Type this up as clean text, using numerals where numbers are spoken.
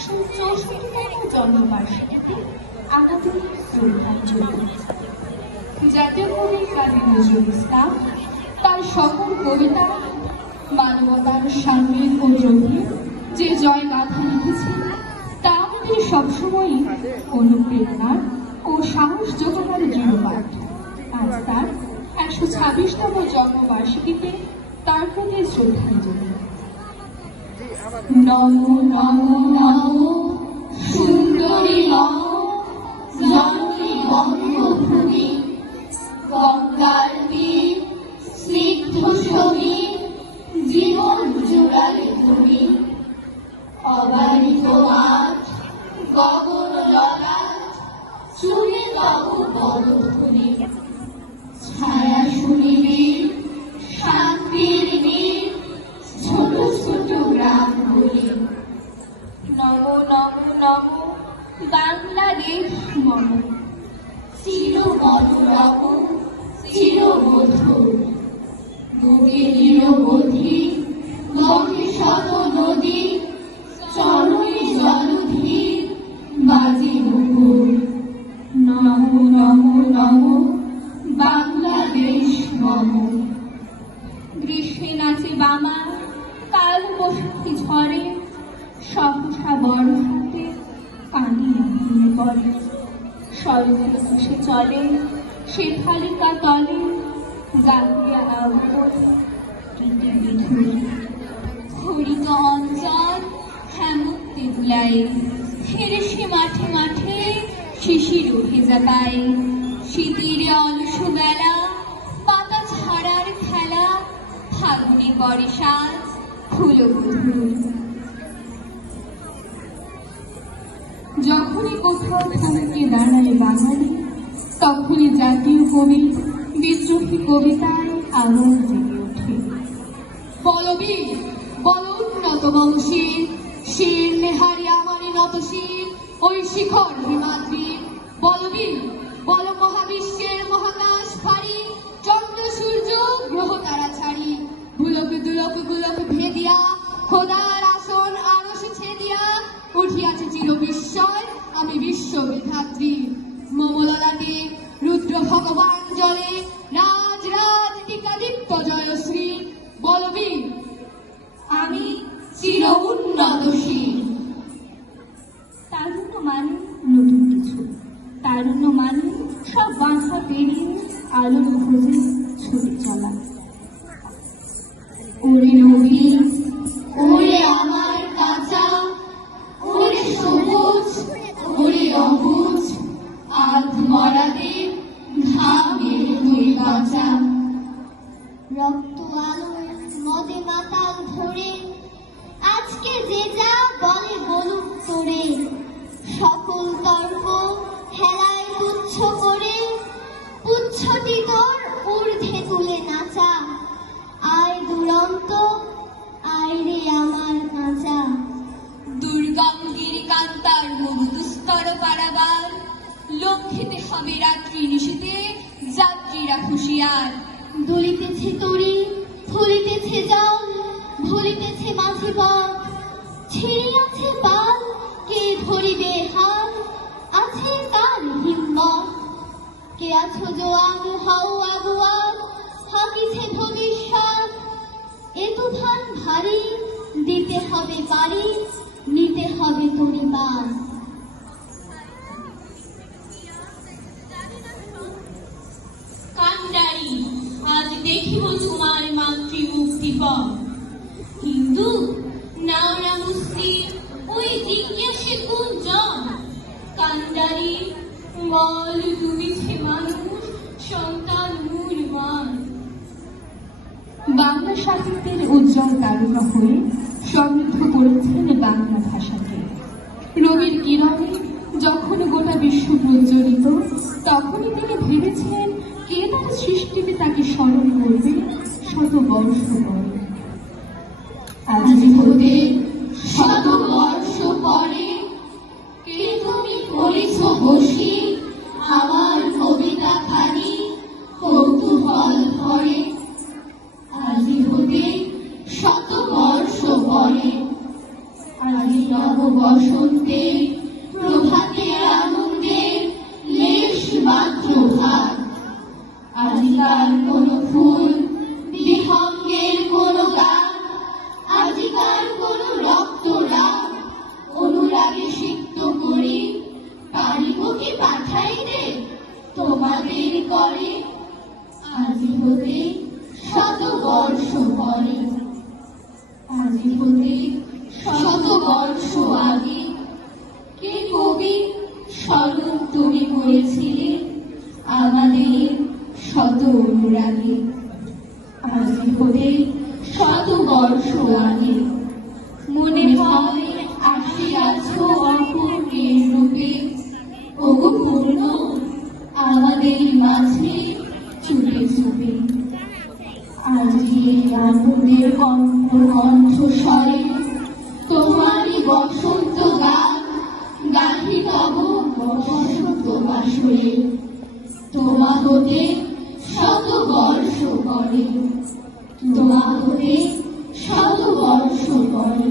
164তম জন্মবার্ষিকীতে আমাদের শ্রদ্ধাঞ্জলি। জাতীয় কবি কাজী নজরুল ইসলাম তার সকল কবিতা মানবতার সাম্যের ও দ্রোহের যে জয় গাথা লিখেছেন তা আমাদের সবসময়ই অনুপ্রেরণার ও সাহস যোগাবার দৃঢ়পাঠ। আজ তার 126তম জন্মবার্ষিকীতে তার প্রতি শ্রদ্ধাঞ্জলি। নমো নমো নমো সুন্দরী নমো জননী বঙ্গভূমি, গঙ্গার তীর স্নিগ্ধ সমীর, জীবন জুড়ালে তুমি। অবারিত মাঠ গগন ললাট, চুলে তব পদধ্বনি। ছায়া সুনিবিড় শান্তির নীড়, ছোট ছোট গ্রামগুলি। নমো নমো নমো বাংলাদেশ মম, চির মনোরম চির মধুর। বুকে নিরবধি বহে শত নদী, চরণে জলধীর বাজে মুহুর। নমো নমো নমো বাংলাদেশ মম। গ্রীষ্মে নাচে বামা কাল বসতি ঝড়ে, সহসা বর্ষাতে পানি ভেঙে পড়ে। সরকার খসে চলে সে থালিকা তলে, জাগিয়া হরিত অঞ্চল হেমন্তে দুলাই, ফেরে সে মাঠে মাঠে শিশির ভেজা গায়ে। শীতের অলস বেলা পাতা ছাড়ার খেলা, ফাগুনে করে সাজ ফুল বধুর। যখনই কোথাও থমকে দাঁড়ায় বাঙালি, তখনই জাতীয় কবি বিদ্রোহী কবিতায় আলোর জেগে ওঠে। বলবীর বল উন্নত বংশীর, শির মেহারি আমারই নত শির, ওই শিখর হিমাদ্রির। বলবীর বল মহাবিশ্বের মহাকাশ ভারী, চন্দ্র সূর্য গ্রহ তারা ছাড়ি। ভুলক দুলক গুলক ভেদিয়া, খোদার আসন আরশ ছেদিয়া, উঠিয়াছে চির বিস্ময় আমি বিশ্ববিধাত্রী। মমললাটে রুদ্র ভগবান জলে, রাজ রাজ টিকাদীপ্ত জয়শ্রী। বলবীর আমি চির উন্নতশীল। তারুণ্য মানে নতুন কিছু, তারুণ্য মানে সব বাধা পেরিয়ে আলোর খোঁজে ছুটে চলা। ওরে নদী ওরে আমার কাঁচা, ওরে সবুজ ওরে অবুজ, আধ মরাতে ঘামের দুই বাঁচা। রক্ত আলোর মদে মাতাল ধরে, আজকে যে যা বলে বলুক তোরে। সকল তর্ক হেলায় তুচ্ছ করে, পুচ্ছটি তোর ঊর্ধ্বে তুলে নাচা। আয় দুরন্ত আয় রে আমার কাঁচা। দুর্গম গিরিকান্তার মরুদুস্তর পারাবার, লঙ্ঘিতে হবে রাত্রি নিশীতে যাত্রীরা হুঁশিয়ার। দুলিতেছে তরি ফুলিতেছে জল, ভুলিতেছে মাঝে পথ। ছিঁড়িয়াছে পাল কে ধরিবে হাত, আছে কার হিম্মত। কে আছো জোয়ান হও আগুয়ান, হাকিছে ভবিষ্যৎ। এ তুফান ভারী দিতে হবে পারি, নিতে হবে তরি পার। কান্ডারি আজ দেখিব তোমার মাতৃমুক্তিপদ। হিন্দু নাও না মুসলিম ওই জিজ্ঞাসে কুঞ্জন। কান্ডারি বল ডুবিছে মানুষ সন্তান মূল মান। বাংলা সাহিত্যের উজ্জ্বল তারকা হয়ে সমৃদ্ধ করেছেন বাংলা ভাষাকে। রবির কিরণে যখন গোটা বিশ্ব প্রজ্বলিত, তখনই তিনি ভেবেছেন কে তার সৃষ্টিতে তাকে স্মরণ করবে শত বর্ষ পরে। আজ হতে শত বর্ষ পরে কে তুমি করেছ বসি, আমার কবিতা খানি কৌতূহল ভরে। আজি হতে শত বর্ষ পরে আজি নব বসন্তে প্রভাতের আনন্দে লেশ মাত্র ভাত। আজিকার কোন ফুল বিহঙ্গের কোন গান, আজিকার কোন রক্ত রাগ অনুরাগে সিক্ত করি পারিব কি পাঠাইতে তোমাদের করে। আজি হতে শত বর্ষ পরে, আজি হতে শত বর্ষ আগে কে কবি স্মরণ তুমি করেছিলে আমাদের শত অনুরাগে। আজি হতে শত বর্ষ আগে মনে হয় আসিয়াছ অপূর্ণের রূপে, ওগো পূর্ণ আমাদের মাঝে চুপে চুপে। আজি আনন্দের কণ্ঠস্বরে তোমারই বসন্ত গান গাহি তব বসন্ত বাসরে। তোমা হতে শত বর্ষ পরে, তোমা হতে শত বর্ষ পরে।